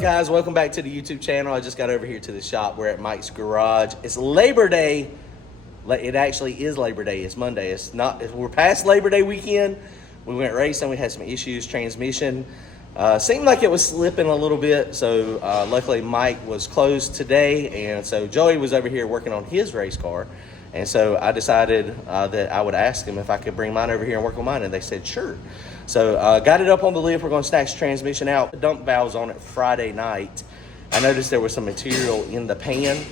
Guys, welcome back to the YouTube channel. I just got over here to the shop. We're at Mike's Garage. It's Labor Day. It actually is Labor Day. It's Monday. It's not. We're past Labor Day weekend. We went racing. We had some issues. Transmission seemed like it was slipping a little bit. So luckily Mike was closed today, and so Joey was over here working on his race car. And so I decided that I would ask him if I could bring mine over here and work on mine, and they said sure. So got it up on the lift. We're going to snatch the transmission out. The dump valves on it Friday night. I noticed there was some material in the pan,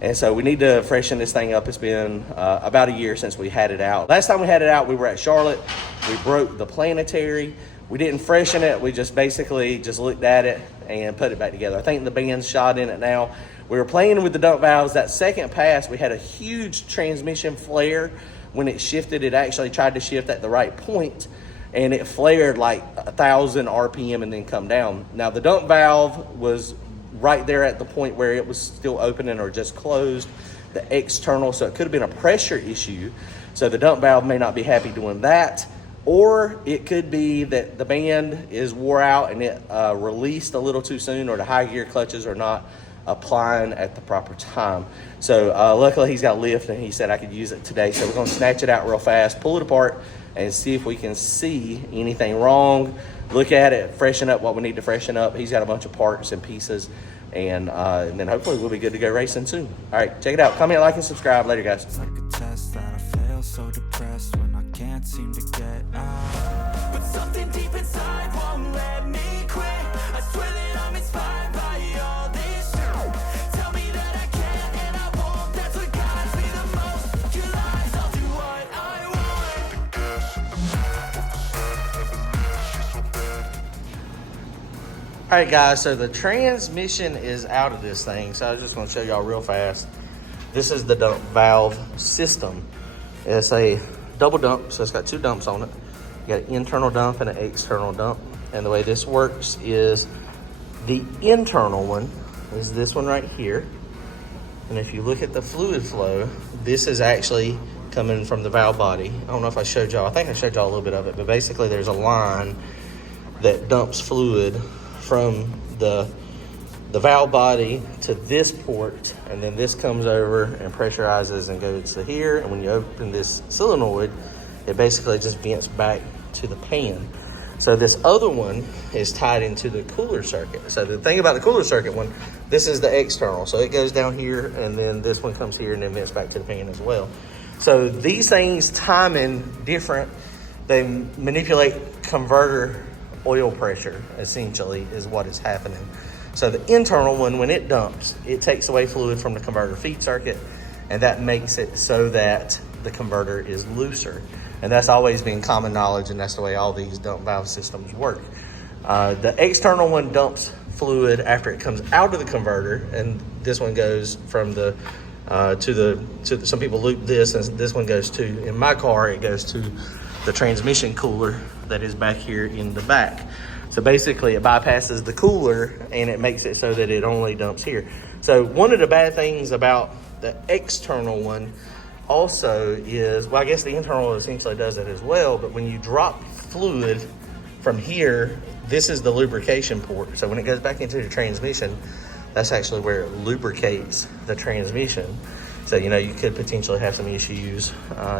and so we need to freshen this thing up. It's been about a year since we had it out. Last time we had it out, we were at Charlotte. We broke the planetary. We didn't freshen it. We just basically just looked at it and put it back together. I think the band's shot in it now. We were playing with the dump valves. That second pass, we had a huge transmission flare. When it shifted, it actually tried to shift at the right point, and it flared like 1,000 RPM and then come down. Now, the dump valve was right there at the point where it was still opening or just closed, the external, so it could have been a pressure issue. So the dump valve may not be happy doing that, or it could be that the band is wore out and it released a little too soon, or the high gear clutches are not applying at the proper time. So luckily he's got lift, and he said I could use it today. So we're going to snatch it out real fast, pull it apart, and see if we can see anything wrong. Look at it, freshen up what we need to freshen up. He's got a bunch of parts and pieces, and then hopefully we'll be good to go racing soon. All right, check it out. Comment, like, and subscribe. Later, guys. It's like a test that I fail, so depressed when I can't seem to get out. But something deep inside won't let me quit. I swear that I'm inspired by all this shit. Tell me that I can and I won't. That's what guides me the most. Your lies, I'll do what I want. All right, guys, so the transmission is out of this thing. So I was just going to show y'all real fast. This is the dump valve system. It's a double dump, so it's got two dumps on it. You got an internal dump and an external dump. And the way this works is the internal one is this one right here. And if you look at the fluid flow, this is actually coming from the valve body. I don't know if I showed y'all. I think I showed y'all a little bit of it, but basically there's a line that dumps fluid from the valve body to this port, and then this comes over and pressurizes and goes to here. And when you open this solenoid, it basically just vents back to the pan. So this other one is tied into the cooler circuit. So the thing about the cooler circuit one, this is the external. So it goes down here, and then this one comes here and then vents back to the pan as well. So these things timing different. They manipulate converter oil pressure, essentially, is what is happening. So the internal one, when it dumps, it takes away fluid from the converter feed circuit, and that makes it so that the converter is looser. And that's always been common knowledge, and that's the way all these dump valve systems work. The external one dumps fluid after it comes out of the converter, and this one goes from the some people loop this, and this one goes to, in my car, it goes to the transmission cooler that is back here in the back. So basically it bypasses the cooler, and it makes it so that it only dumps here. So one of the bad things about the external one also is, well, I guess the internal essentially does it as well, but when you drop fluid from here, this is the lubrication port. So when it goes back into the transmission, that's actually where it lubricates the transmission. So, you know, you could potentially have some issues,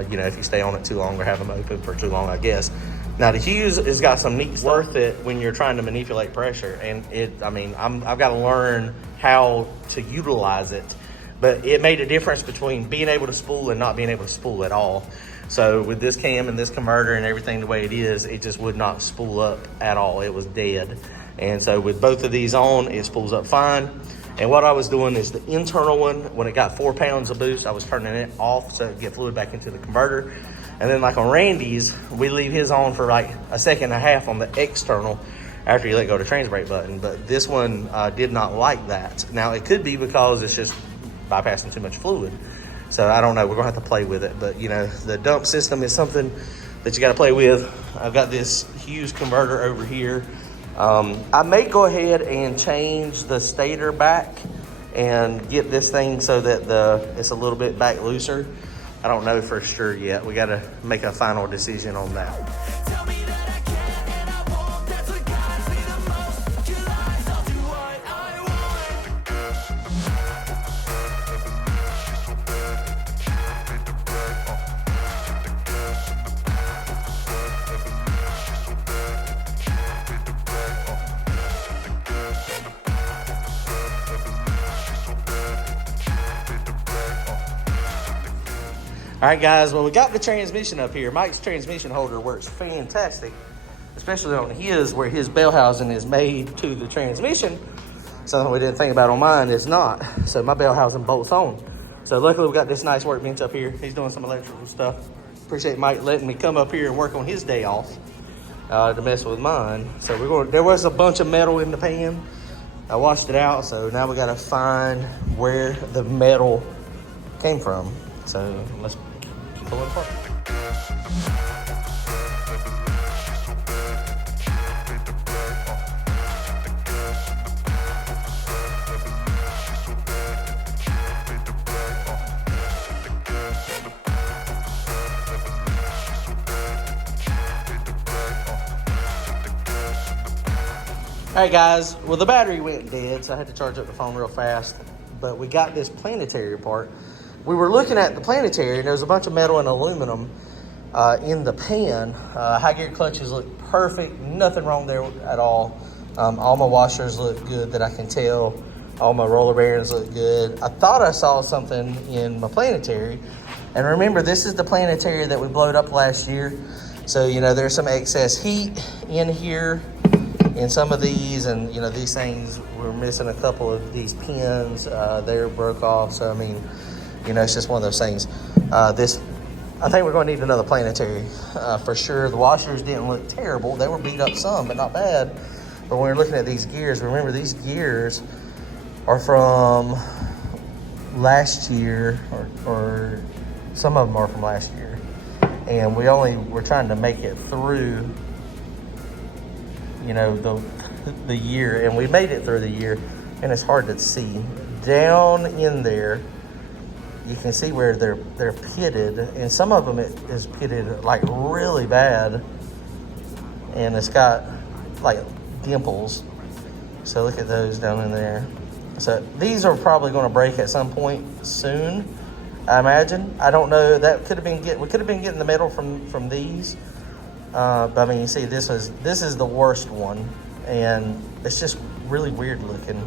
you know, if you stay on it too long or have them open for too long, I guess. Now, the Hughes has got some neat stuff. Worth it when you're trying to manipulate pressure. And I've got to learn how to utilize it. But it made a difference between being able to spool and not being able to spool at all. So with this cam and this converter and everything the way it is, it just would not spool up at all. It was dead. And so with both of these on, it spools up fine. And what I was doing is the internal one, when it got 4 pounds of boost, I was turning it off so it would get fluid back into the converter. And then like on Randy's, we leave his on for like a second and a half on the external after you let go of the trans brake button. But this one did not like that. Now it could be because it's just bypassing too much fluid. So I don't know, we're gonna have to play with it. But you know, the dump system is something that you gotta play with. I've got this huge converter over here. I may go ahead and change the stator back and get this thing so that it's a little bit back looser. I don't know for sure yet. We gotta make a final decision on that. Tell me that I can and I won't. That's what guides me the most. Your lies, I'll do what I want. All right, guys, well, we got the transmission up here. Mike's transmission holder works fantastic, especially on his, where his bell housing is made to the transmission. Something we didn't think about on mine is not. So my bell housing bolts on. So luckily we got this nice workbench up here. He's doing some electrical stuff. Appreciate Mike letting me come up here and work on his day off to mess with mine. So there was a bunch of metal in the pan. I washed it out, so now we gotta find where the metal came from. So let's keep pulling apart. All right, guys, well, the battery went dead, so I had to charge up the phone real fast, but we got this planetary part. We were looking at the planetary, and there was a bunch of metal and aluminum in the pan. High gear clutches look perfect, nothing wrong there at all. All my washers look good that I can tell. All my roller bearings look good. I thought I saw something in my planetary, and remember, this is the planetary that we blowed up last year. So, you know, there's some excess heat in here in some of these, and, you know, these things, we're missing a couple of these pins. They're broke off, so, I mean, you know, it's just one of those things. I think we're going to need another planetary for sure. The washers didn't look terrible. They were beat up some, but not bad. But when we're looking at these gears, remember these gears are from last year, or some of them are from last year. And we're trying to make it through, you know, the year, and we made it through the year, and it's hard to see. Down in there, you can see where they're pitted, and some of them it is pitted like really bad, and it's got like dimples. So look at those down in there. So these are probably going to break at some point soon, I imagine. I don't know. That could have been we could have been getting the metal from these. But I mean, you see, this is the worst one, and it's just really weird looking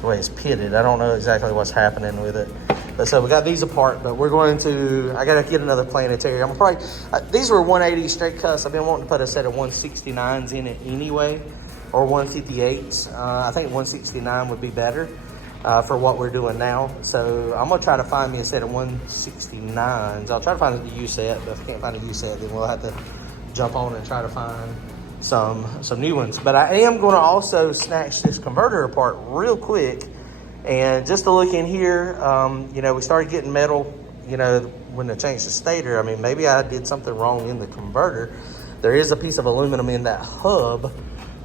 the way it's pitted. I don't know exactly what's happening with it. But so we got these apart, but I gotta get another planetary. I'm probably, these were 180 straight cuts. I've been wanting to put a set of 169s in it anyway, or 158s. I think 169 would be better for what we're doing now. So I'm gonna try to find me a set of 169s. I'll try to find a U set, but if I can't find a U set, then we'll have to jump on and try to find some new ones. But I am going to also snatch this converter apart real quick, and just to look in here, you know, we started getting metal, you know, when I changed the stator. I mean, maybe I did something wrong in the converter. There is a piece of aluminum in that hub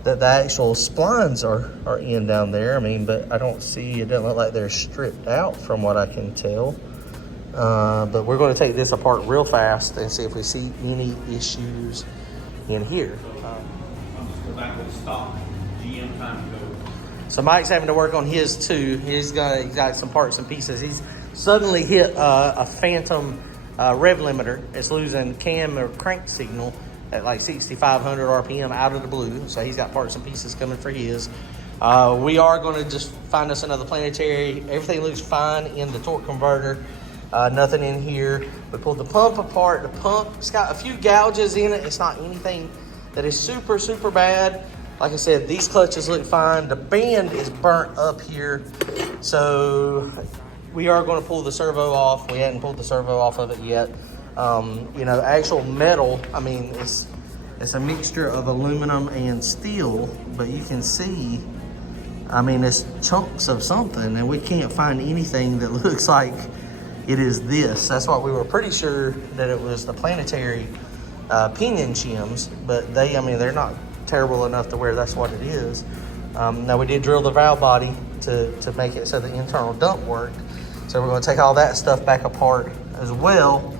that the actual splines are in down there. I mean, but I don't see, it doesn't look like they're stripped out from what I can tell. But we're going to take this apart real fast and see if we see any issues in here. Go back with stock. GM time to go. So Mike's having to work on his too. He's got some parts and pieces. He's suddenly hit a phantom rev limiter. It's losing cam or crank signal at like 6,500 RPM out of the blue. So he's got parts and pieces coming for his. We are going to just find us another planetary. Everything looks fine in the torque converter. Nothing in here. We pulled the pump apart. The pump's got a few gouges in it. It's not anything that is super, super bad. Like I said, these clutches look fine. The band is burnt up here. So we are going to pull the servo off. We hadn't pulled the servo off of it yet. You know, actual metal, I mean, it's a mixture of aluminum and steel, but you can see, I mean, it's chunks of something, and we can't find anything that looks like it is this. That's why we were pretty sure that it was the planetary pinion shims, but they, I mean, they're not terrible enough to where that's what it is. Now we did drill the valve body to make it so the internal dump worked. So we're gonna take all that stuff back apart as well.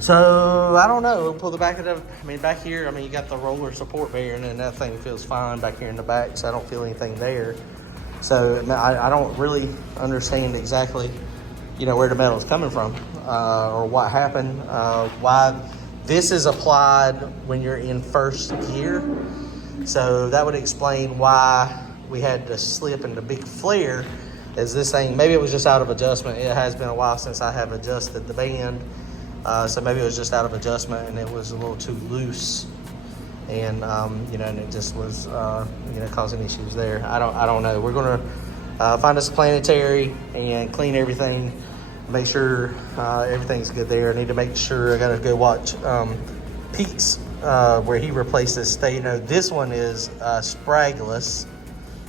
So I don't know, we'll pull the back of the, I mean, back here, I mean, you got the roller support bearing and that thing feels fine back here in the back, so I don't feel anything there. So I don't really understand exactly, you know, where the metal is coming from or what happened, why this is applied when you're in first gear. So that would explain why we had to slip into big flare, as this thing, maybe it was just out of adjustment. It has been a while since I have adjusted the band. So maybe it was just out of adjustment and it was a little too loose, and you know, and it just was you know, causing issues there. I don't know. We're gonna find us a planetary and clean everything, make sure everything's good there. I need to make sure, I gotta go watch Pete's where he replaced this stay. You know, this one is spragless,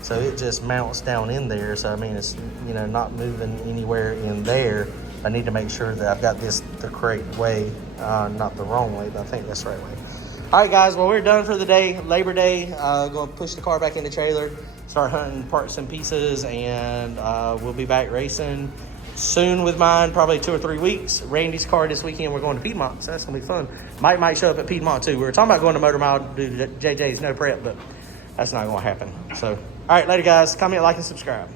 so it just mounts down in there. So I mean, it's, you know, not moving anywhere in there. I need to make sure that I've got this the correct way, not the wrong way, but I think that's the right way. All right, guys, well, we're done for the day, Labor Day. Going to push the car back in the trailer, start hunting parts and pieces, and we'll be back racing soon with mine, probably 2 or 3 weeks. Randy's car this weekend, we're going to Piedmont, so that's going to be fun. Mike might show up at Piedmont, too. We were talking about going to Motor Mile to do JJ's no prep, but that's not going to happen. So, all right, later, guys. Comment, like, and subscribe.